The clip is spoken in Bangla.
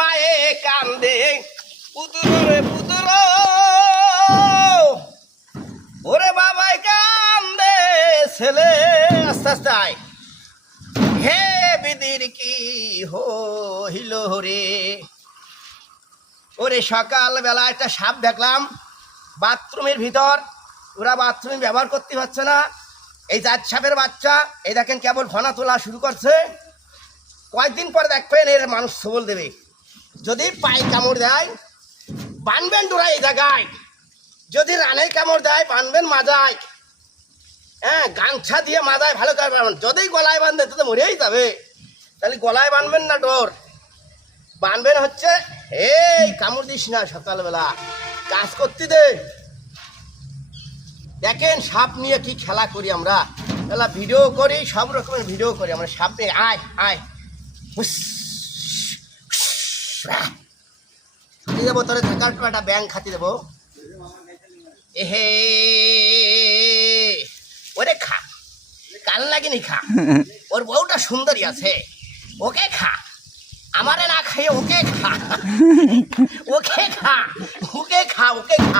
মায়ে কান্দে পুতুর রে পুতুর ওরে বাবাই কান্দে ছেলে আস্তে আস্তে আয় হে বিদির কি হইল রে ওরে সকালবেলা একটা সাপ দেখলাম বাথরুমের ভিতর ওরা বাথরুম ব্যবহার করতে পারছে না এই জাত সাপের বাচ্চা এই দেখেন কেবল ফনা তোলা শুরু করছে কয়েকদিন পরে দেখবেন এর মানুষ সবল দেবে যদি পায়ে কামড় দেয় বানবেন ডোরা এই জায়গায় যদি রানে কামড় দেয় বানবেন মাজায় হ্যাঁ গামছা দিয়ে মাজায় ভালো করে বানবেন যদি গলায় বাঁধবে তো মরেই যাবে তাহলে গলায় বানবেন না ডোর বানবেন হচ্ছে এই কামড় দিস না সকালবেলা কাজ করতে দে দেখেন সাপ নিয়ে কি খেলা করি আমরা খেলা ভিডিও করি সব রকমের ভিডিও করি আমরা সাপ নিয়ে আয় আয় খাতি দেবো তোরে থাকার একটা ব্যাং খাতি দেবো এহে ওরে খা কাল লাগেনি খা ওর বউটা সুন্দরী আছে ওকে খা আমারে না খাইয়ে ওকে খা ওকে খা ওকে খা ওকে খা